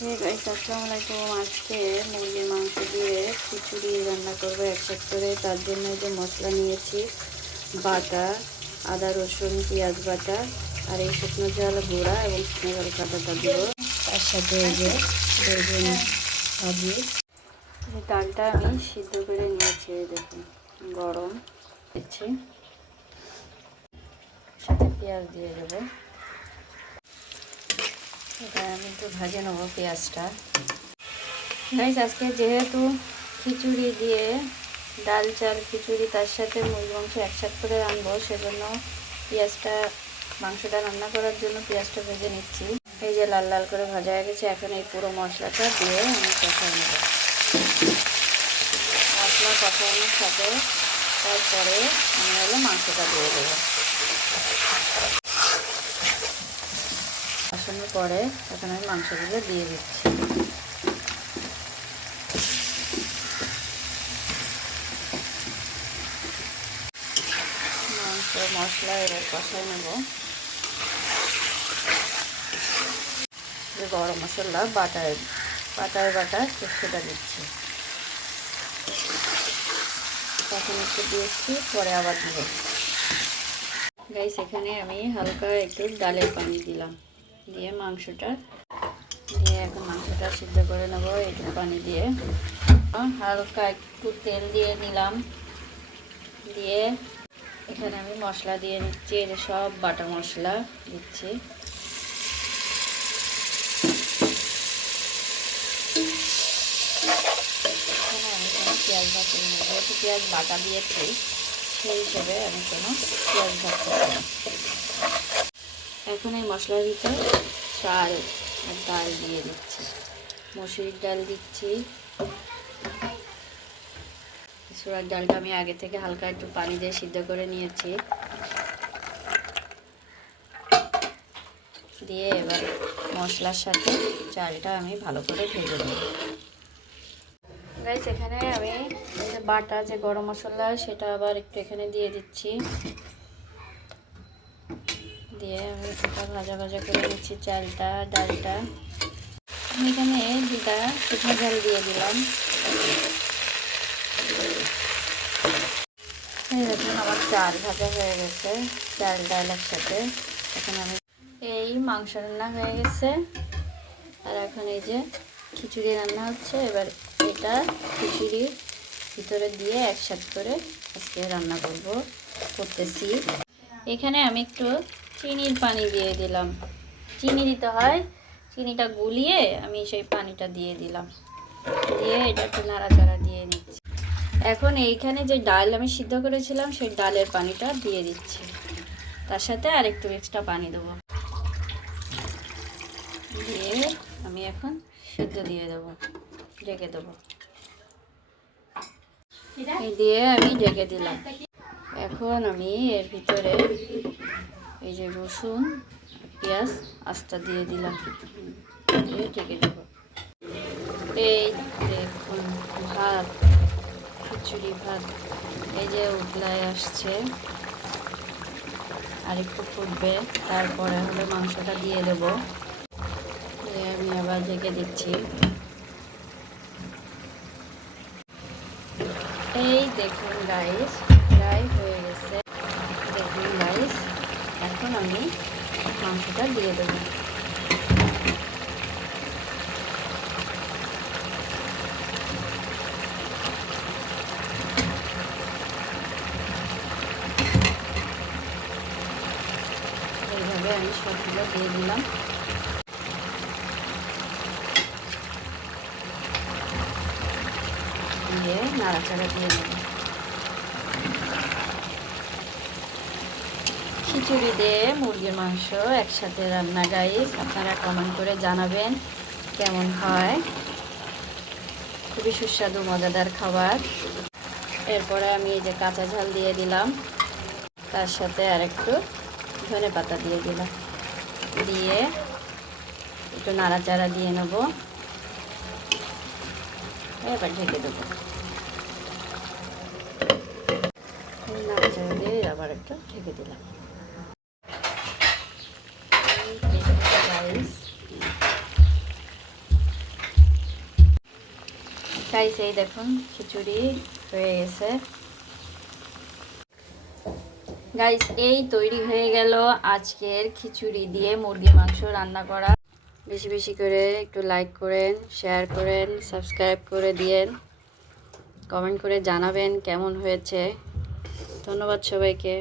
Hey guys, আসসালামু আলাইকুম। আজকে মুরগির মাংস দিয়ে খিচুড়ি রান্না করবো একসাথে করে। তার জন্য যে মশলা নিয়েছি, বাটা, আদা রসুন পেঁয়াজ বাটা, আর এই শুকনো জল গুঁড়া এবং শুকনো জল কাটাটা দিব। তার সাথে এই যে বেগুন ভাজি। এই ডালটা আমি সিদ্ধ করে নিয়েছি, দেখুন গরম দিচ্ছি, সাথে পেঁয়াজ দিয়ে দেবো। এটা আমি একটু ভাজে নেবো পেঁয়াজটা। গাইস, আজকে যেহেতু খিচুড়ি দিয়ে ডাল চাল খিচুড়ি তার সাথে মুরগি মাংস একসাথে করে রান্নবো, সেজন্য পেঁয়াজটা মাংসটা রান্না করার জন্য পেঁয়াজটা ভেজে নিচ্ছি। এই যে লাল লাল করে ভাজা হয়ে গেছে। এখন এই পুরো মশলাটা দিয়ে আমি কষাই নেব। মশলা কষানোর সাথে তারপরে আমি হলো মাংসটা দিয়ে দেবো। কষানোর পরে এখন আমি মাংসগুলো দিয়ে দিচ্ছি। মশলা এবার কষাই নেব। যে গরম মশলা বাটায় বাটা সেটা দিচ্ছি। তখন একটু দিয়েছি, পরে আবার দিব। গাইস, এখানে আমি হালকা একটু ডালের পানি দিলাম, দিয়ে মাংসটা দিয়ে এখন মাংসটা সিদ্ধ করে নেব। একটু পানি দিয়ে হালকা একটু তেল দিয়ে নিলাম, দিয়ে এখানে আমি মশলা দিয়ে নিচ্ছি। এই যে সব বাটা মশলা দিচ্ছি। এখানে আমি কোনো পেঁয়াজ ভাজতে নেব, যেহেতু পেঁয়াজ বাটা দিয়েছি সেই হিসেবে আমি কোনো পেঁয়াজ ভাজতে পারি। এখন এই মশলার ভিতরে চাল আর ডাল দিয়ে দিচ্ছি। মসুরির ডাল দিচ্ছি। ছোলার ডালটা আমি আগে থেকে হালকা একটু পানি দিয়ে সিদ্ধ করে নিয়েছি। দিয়ে এবার মশলার সাথে চালটা আমি ভালো করে ভেজে নেব। গাইস, এখানে আমি বাটা যে গরম মশলা সেটা আবার একটু এখানে দিয়ে দিচ্ছি। দিয়ে আমি এটা ভাজা ভাজা করে নিচ্ছি চালটা ডালটা। আমি এখানে দুটা শুকনো ঝাল দিয়ে দিলাম। দেখুন আমার চাল ভাজা হয়ে গেছে, চাল ডাল একসাথে। এখন আমি এই মাংস রান্না হয়ে গেছে, আর এখন এই যে খিচুড়ি রান্না হচ্ছে। এবার এটা খিচুড়ির ভিতরে দিয়ে একসাথে করে আজকে রান্না করতেছি। এখানে আমি একটু চিনির পানি দিয়ে দিলাম। চিনি দিতে হয়, চিনিটা গুলিয়ে আমি সেই পানিটা দিয়ে দিলাম। দিয়ে এটা একটু নাড়াচাড়া দিয়ে নিচ্ছি। এখন এইখানে যে ডাল আমি সিদ্ধ করেছিলাম সেই ডালের পানিটা দিয়ে দিচ্ছি। তার সাথে আর একটু এক্সট্রা পানি দেবো। দিয়ে আমি এখন সিদ্ধ দিয়ে দেবো, ঢেকে দেবো। দিয়ে আমি ঢেকে দিলাম। এখন আমি এর ভিতরে এই যে রসুন পেঁয়াজ আস্তা দিয়ে দিলাম, দিয়ে ঢেকে দেবো। এই দেখুন ভাত, খিচুড়ি ভাত এই যে উতলায় আসছে, আর একটু ফুটবে, তারপরে হলো মাংসটা দিয়ে দেবো। আমি আবার ঢেকে দিচ্ছি। এই দেখুন গাইস, প্রায় হয়ে গেছে। দেখুন গাইস, এখন আমি মাংসটা দিয়ে দেবো। এইভাবে আমি সবগুলো দিয়ে দিলাম। দিয়ে নাড়াচাড়া দিয়ে নেব। খিচুড়ি দিয়ে মুরগির মাংস একসাথে রান্না গাইস, আপনারা কমেন্ট করে জানাবেন কেমন হয়। খুবই সুস্বাদু মজাদার খাবার। এরপরে আমি এই যে কাঁচা ঝাল দিয়ে দিলাম, তার সাথে আর একটু ধনে পাতা দিয়ে দিলাম। দিয়ে একটু নাড়াচাড়া দিয়ে নেব। এবার ঢেকে দেবো। নাড়াচাড়া দিয়ে আবার একটু ঢেকে দিলাম। রাইস গাইস এই দেখুন খিচুড়ি হয়ে গেছে। গাইস এই তৈরি হয়ে গেল আজকের খিচুড়ি দিয়ে মুরগির মাংস রান্না করা। বেশি বেশি করে একটু লাইক করেন, শেয়ার করেন, সাবস্ক্রাইব করে দিয়েন, কমেন্ট করে জানাবেন কেমন হয়েছে। ধন্যবাদ সবাইকে।